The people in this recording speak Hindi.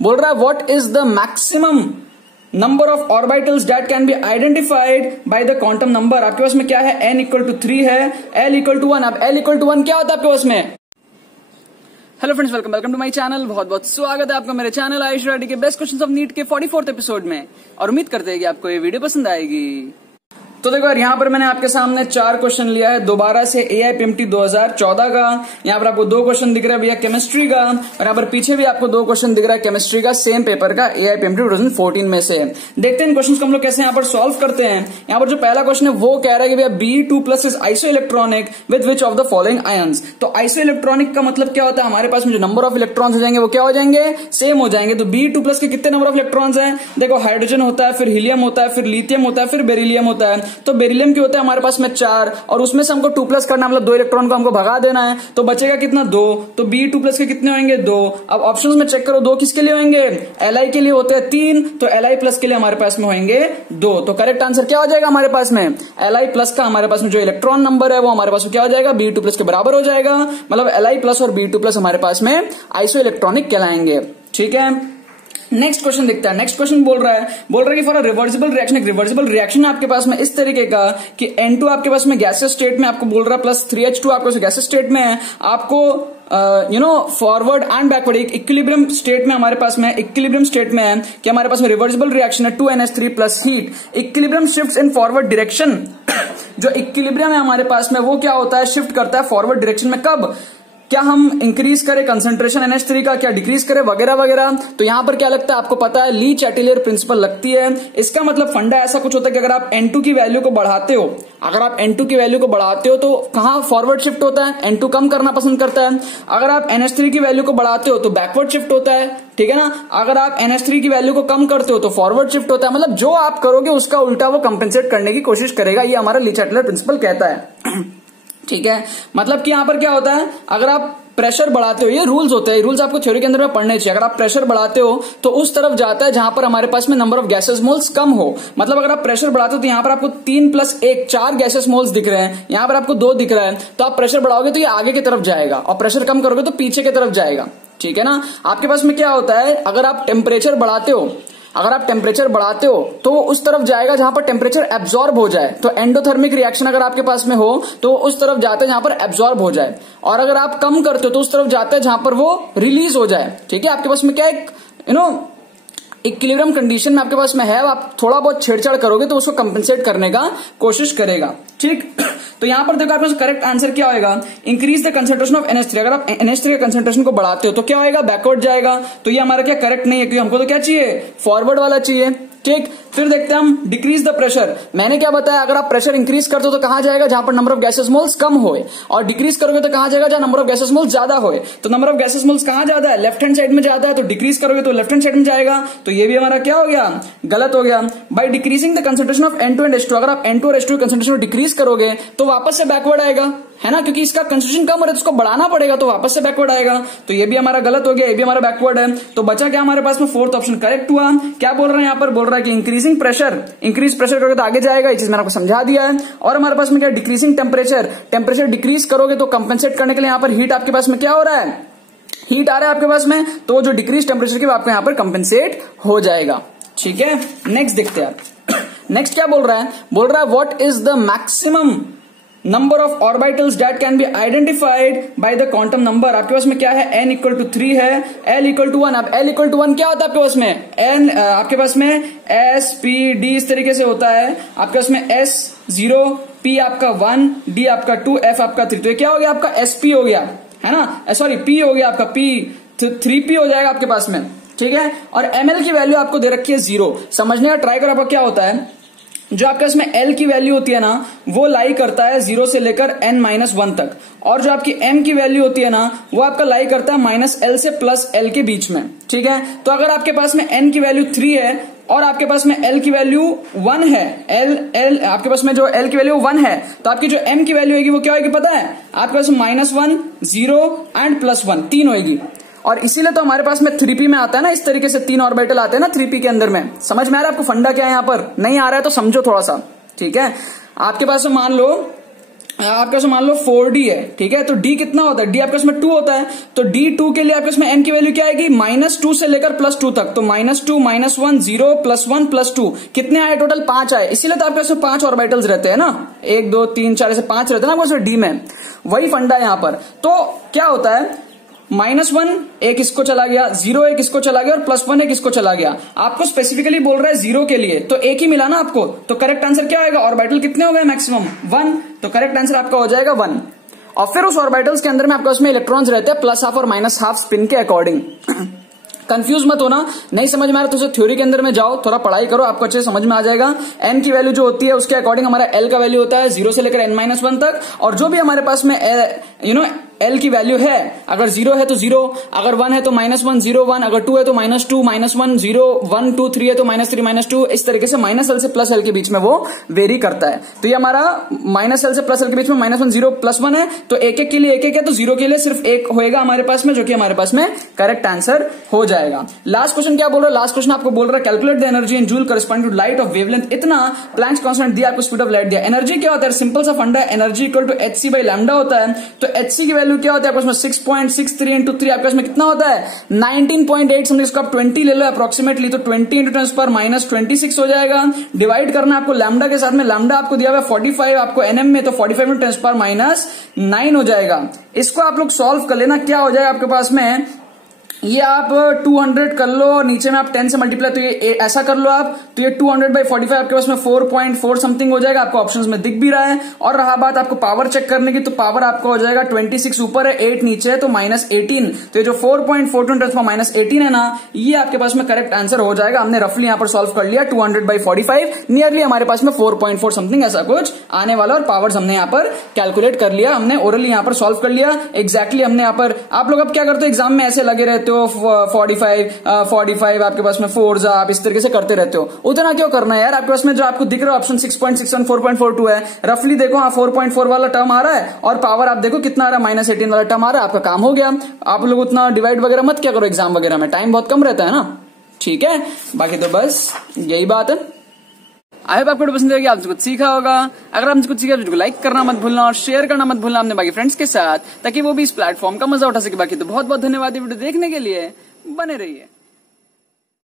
बोल रहा है what is the maximum number of orbitals that can be identified by the quantum number. आपके पास में क्या है, n इक्वल टू 3 है, l इक्वल टू 1। अब l इक्वल टू 1 क्या होता है आपके पास में। Hello friends, welcome to my channel. बहुत बहुत स्वागत है आपका मेरे चैनल आयुष रेड्डी के बेस्ट क्वेश्चंस ऑफ नीट के 44th एपिसोड में, और उम्मीद करते हैं कि आपको ये वीडियो पसंद आएगी। तो देखो यार, यहाँ पर मैंने आपके सामने 4 क्वेश्चन लिया है दोबारा से AIPMT 2014 का। यहाँ पर आपको 2 क्वेश्चन दिख रहा है भैया केमिस्ट्री का, और यहाँ पर पीछे भी आपको 2 क्वेश्चन दिख रहा है केमिस्ट्री का, सेम पेपर का AIPMT 2014 में से। देखते हैं इन क्वेश्चन को हम लोग कैसे यहाँ पर सॉल्व करते हैं। यहाँ पर जो पहला क्वेश्चन है वो कह रहा है कि भैया Be2+ is iso electronic with which of the following ions. तो आइसो इलेक्ट्रॉनिक का मतलब क्या होता है, हमारे पास में जो नंबर ऑफ इलेक्ट्रॉन्स हो जाएंगे वो क्या हो जाएंगे, सेम हो जाएंगे। तो Be2+ के कितने नंबर ऑफ इलेक्ट्रॉन्स हैं, देखो हाइड्रोजन होता है, फिर हीलियम होता है, फिर लिथियम होता है, फिर बेरिलियम होता है। तो बेरिलियम की होता है हमारे पास में 4, और उसमें से हमको 2+ करना, मतलब 2 इलेक्ट्रॉन को हमको भगा देना है। तो बचेगा कितना, 2। तो Be2+ के कितने होंगे, 2। अब ऑप्शंस में चेक करो, 2 किसके लिए होंगे, Li के लिए होते हैं 3, तो Li+ के लिए हमारे पास में होंगे 2। तो करेक्ट आंसर क्या हो जाएगा हमारे पास में, Li+ का हमारे पास में जो इलेक्ट्रॉन नंबर है वो हमारे पास में क्या हो जाएगा, Be2+ के बराबर हो जाएगा। मतलब Li+ और Be2+ हमारे पास में आइसो इलेक्ट्रॉनिक कहलाएंगे। ठीक है, नेक्स्ट क्वेश्चन देखता है। नेक्स्ट क्वेश्चन बोल रहा है कि फॉर अ रिवर्सिबल रिएक्शन, एक रिवर्सिबल रिएक्शन आपके पास में इस तरीके का कि N2 आपके पास में गैसियस स्टेट में आपको बोल रहा है प्लस 3H2 आपके गैसियस स्टेट में है। आपको फॉरवर्ड एंड बैकवर्ड एक इक्विलिब्रियम स्टेट में हमारे पास में, इक्विलिब्रियम स्टेट में है कि हमारे पास में रिवर्सिबल रिएक्शन है 2NH3 plus heat. Equilibrium shifts in forward direction. जो इक्विलिब्रियम है हमारे पास में वो क्या होता है, शिफ्ट करता है फॉरवर्ड डायरेक्शन में। कब, क्या हम इंक्रीज करें कंसंट्रेशन NH3 का, क्या डिक्रीज करें, वगैरह वगैरह। तो यहां पर क्या लगता है आपको पता है, ली चैटिलियर प्रिंसिपल लगती है। इसका मतलब फंडा ऐसा कुछ होता है कि अगर आप N2 की वैल्यू को बढ़ाते हो, अगर आप N2 की वैल्यू को बढ़ाते हो तो कहां फॉरवर्ड शिफ्ट होता है, N2 कम करना पसंद करता है। अगर आप NH3 की वैल्यू को बढ़ाते हो तो बैकवर्ड शिफ्ट होता है। ठीक है ना, अगर आप NH3 की वैल्यू को कम करते हो तो फॉरवर्ड शिफ्ट होता है। मतलब जो आप करोगे उसका उल्टा वो कंपेंसेट करने की कोशिश करेगा, ये हमारा ली चैटिलियर प्रिंसिपल कहता है। ठीक है, मतलब कि यहां पर क्या होता है, अगर आप प्रेशर बढ़ाते हो, ये रूल्स होते हैं, रूल्स आपको थ्योरी के अंदर में पढ़ने चाहिए। अगर आप प्रेशर बढ़ाते हो तो उस तरफ जाता है जहां पर हमारे पास में नंबर ऑफ गैसेस मोल्स कम हो। मतलब अगर आप प्रेशर बढ़ाते हो तो यहां पर आपको 3+1 4 गैसेस मोल्स दिख रहे हैं, यहां पर आपको 2 दिख रहा है। तो आप प्रेशर बढ़ाओगे तो ये आगे की तरफ जाएगा, और प्रेशर कम करोगे तो पीछे की तरफ जाएगा। ठीक है ना, आपके पास में क्या होता है, अगर आप टेम्परेचर बढ़ाते हो, अगर आप टेम्परेचर बढ़ाते हो तो वो उस तरफ जाएगा जहां पर टेम्परेचर एब्जॉर्ब हो जाए। तो एंडोथर्मिक रिएक्शन अगर आपके पास में हो तो उस तरफ जाता है जहां पर एब्जॉर्ब हो जाए, और अगर आप कम करते हो तो उस तरफ जाता है जहां पर वो रिलीज हो जाए। ठीक है, आपके पास में क्या एक इक्विलिब्रियम कंडीशन में आपके पास में है, आप थोड़ा बहुत छेड़छाड़ करोगे तो उसको कंपेंसेट करने का कोशिश करेगा। ठीक, तो यहां पर देखो आपके पास करेक्ट आंसर क्या होगा, increase the concentration of NH3। अगर आप NH3 के कंसंट्रेशन को बढ़ाते हो तो क्या होगा, बैकवर्ड जाएगा। तो ये हमारा क्या करेक्ट नहीं है, क्योंकि हमको तो क्या चाहिए, फॉरवर्ड वाला चाहिए। ठीक, फिर देखते हैं हम डिक्रीज द प्रेशर। मैंने क्या बताया, अगर आप प्रेशर इंक्रीज करते हो तो कहां जाएगा, जहां पर नंबर ऑफ गैसेस मोल्स कम होए, और डिक्रीज करोगे तो कहां जाएगा, जहां नंबर ऑफ गैसेस मोल्स ज्यादा होए। तो नंबर ऑफ गैसेस मोल्स कहां ज्यादा है, लेफ्ट हैंड साइड में ज्यादा है, तो डिक्रीज करोगे तो लेफ्ट हैंड साइड में जाएगा। तो ये भी हमारा क्या हो गया, गलत हो गया। By decreasing the concentration of N2 and H2, अगर आप N2 और H2 कंसंट्रेशन को डिक्रीज करोगे तो वापस से बैकवर्ड आएगा, है ना, क्योंकि इसका कंसंट्रेशन कम हो रहा है तो उसको बढ़ाना पड़ेगा, तो वापस से बैकवर्ड आएगा। तो ये भी हमारा गलत हो गया, ये भी हमारा बैकवर्ड है। तो बचा क्या हमारे पास में, 4th ऑप्शन करेक्ट हुआ। क्या बोल रहे हैं यहाँ पर, बोल रहा है कि इंक्रीजिंग प्रेशर, इंक्रीज प्रेशर करोगे तो आगे जाएगा, ये चीज मैंने आपको समझा दिया है। और हमारे पास में क्या, डिक्रीजिंग टेम्परेचर, टेम्परेचर डिक्रीज करोगे तो कंपेंसेट करने के लिए यहाँ पर हीट आपके पास में क्या हो रहा है, हीट आ रहा है आपके पास में, तो जो डिक्रीज टेम्परेचर की आपको यहाँ पर कंपेंसेट हो जाएगा। ठीक है, नेक्स्ट देखते हैं। नेक्स्ट क्या बोल रहा है what is the maximum number of orbitals that can be identified by the quantum number. आपके पास में क्या है, n इक्वल टू 3 है, l इक्वल टू 1। अब l इक्वल टू 1 क्या होता है आपके पास में, n आपके पास में s p d इस तरीके से होता है। आपके पास में s 0, p आपका 1, d आपका 2, f आपका 3। तो ये क्या हो गया आपका sp हो गया, है ना, सॉरी p हो गया आपका, p 3p हो जाएगा आपके पास में। ठीक है, और ml की वैल्यू आपको दे रखी है 0। समझने का ट्राई करो, आपका क्या होता है, जो आपके इसमें L की वैल्यू होती है ना वो लाई करता है 0 से लेकर n-1 तक, और जो आपकी M की वैल्यू होती है ना वो आपका लाई करता है -L से +L के बीच में। ठीक है, तो अगर आपके पास में n की वैल्यू 3 है और आपके पास में L की वैल्यू 1 है, L आपके पास में जो L की वैल्यू 1 है, तो आपकी जो M की वैल्यू होगी वो क्या होगी पता है, आपके पास -1, 0 एंड +1 3 होगी। और इसीलिए तो हमारे पास में 3p में आता है ना, इस तरीके से 3 ऑर्बिटल आते हैं ना 3p के अंदर में। समझ में आ रहा है आपको फंडा क्या है, यहाँ पर नहीं आ रहा है तो समझो थोड़ा सा। ठीक है, आपके पास मान लो आपके उसमें मान लो 4D है, ठीक है, तो D कितना होता है, D आपके उसमें 2 होता है, तो D2 के लिए आपके उसमें n की वैल्यू क्या आएगी, -2 से लेकर +2 तक, तो -2 -1 0 +1 +2 कितने आए टोटल, 5 आए। इसीलिए तो आपके उसमें 5 ऑर्बिटल्स रहते हैं ना, 1 2 3 4 ऐसे 5 रहते हैं ना आपके D में, वही फंडा है यहां पर। तो क्या होता है, -1 एक इसको चला गया, 0 एक इसको चला गया और +1 एक इसको चला गया। आपको स्पेसिफिकली बोल रहा है 0 के लिए, तो एक ही मिला ना आपको, तो करेक्ट आंसर क्या आएगा, ऑर्बिटल कितने हो गए मैक्सिमम 1, तो करेक्ट आंसर आपका हो जाएगा 1। और फिर उस ऑर्बिटल्स के अंदर में आपके उसमें इलेक्ट्रॉन्स रहते हैं +½ और -½ स्पिन के अकॉर्डिंग। कंफ्यूज मत होना, नहीं समझ में आ रहा तो थ्योरी के अंदर में जाओ, थोड़ा पढ़ाई करो, आपको अच्छे समझ में आ जाएगा। n की वैल्यू जो होती है उसके अकॉर्डिंग हमारा l का वैल्यू होता है 0 से लेकर n-1 तक, और जो भी हमारे पास में l की वैल्यू है, अगर 0 है तो 0, अगर 1 है तो -1 0 1, अगर 2 है तो -2 -1 0 1 2 3 है तो -3 -2, इस तरीके से -l से +l के बीच में वो वेरी करता है। तो ये हमारा -l से +l के बीच में -1 0 +1 है, तो एक एक के लिए एक एक है, तो 0 के लिए सिर्फ एक होएगा हमारे पास में, जो कि हमारे पास में करेक्ट आंसर हो जाएगा। लास्ट क्वेश्चन क्या बोल रहा है, लास्ट क्वेश्चन आपको बोल रहा है calculate the energy in joule corresponding to light of wavelength इतना, प्लैंक्स कांस्टेंट दिया, आपको स्पीड ऑफ लाइट दिया। एनर्जी क्या होता है, सिंपल सा फंडा है, एनर्जी इक्वल टू hc/λ होता है। तो hc की वैल्यू क्या होता है आपके उसमें 6.63 × 3, आपके उसमें कितना होता है 19.8, समझो इसको आप 20 ले लो अप्रोक्सीमेटली, तो 20 × 10⁻26 हो जाएगा। डिवाइड करना आपको लैम्डा के साथ में, लैम्डा आपको दिया हुआ है 45 आपको nm में, तो 45 × 10⁻9 हो जाएगा। इसको आप लोग सॉल्व कर लेना, क्या हो जाएगा आपके पास में, ये आप 200 कर लो और नीचे में आप 10 से मल्टीप्लाई, तो ये ऐसा कर लो आप, तो ये 200/45 आपके पास में 4.4 समथिंग हो जाएगा, आपको ऑप्शंस में दिख भी रहा है। और रहा बात आपको पावर चेक करने की, तो पावर आपका हो जाएगा 26 ऊपर है 8 नीचे है, तो -18, तो ये जो 4.42 -18 है ना, ये आपके पास में करेक्ट आंसर हो जाएगा। हमने रफली यहां पर सॉल्व कर लिया 200/45, नियरली हमारे पास में 4.4 समथिंग ऐसा कुछ आने वाला, और पावर्स हमने यहां पर कैलकुलेट कर लिया, हमने ओरली यहां पर सॉल्व कर लिया एग्जैक्टली। हमने यहां पर, आप लोग अब क्या करते हो एग्जाम में ऐसे लगे रहते हो 45 आपके पास में 4 आप इस तरीके से करते रहते हो, उतना क्यों करना है यार। आपके पास में जो आपको दिख रहा है ऑप्शन 6.61 4.42 है, रफली देखो हाँ 4.4 वाला टर्म आ रहा है, और पावर आप देखो कितना आ रहा है -18 वाला टर्म आ रहा है, आपका काम हो गया। आप लोग उतना डिवाइड वगैरह मत क्या करो एग्जाम वगैरह में, टाइम बहुत कम रहता है ना, ठीक है। बाकी तो बस यही बात है। आई होप आपको पसंद आएगी, आपने कुछ सीखा होगा। अगर आपने कुछ सीखा तो लाइक करना मत भूलना और शेयर करना मत भूलना अपने बाकी फ्रेंड्स के साथ, ताकि वो भी इस प्लेटफॉर्म का मजा उठा सके। बाकी तो बहुत बहुत धन्यवाद वीडियो देखने के लिए, बने रहिए।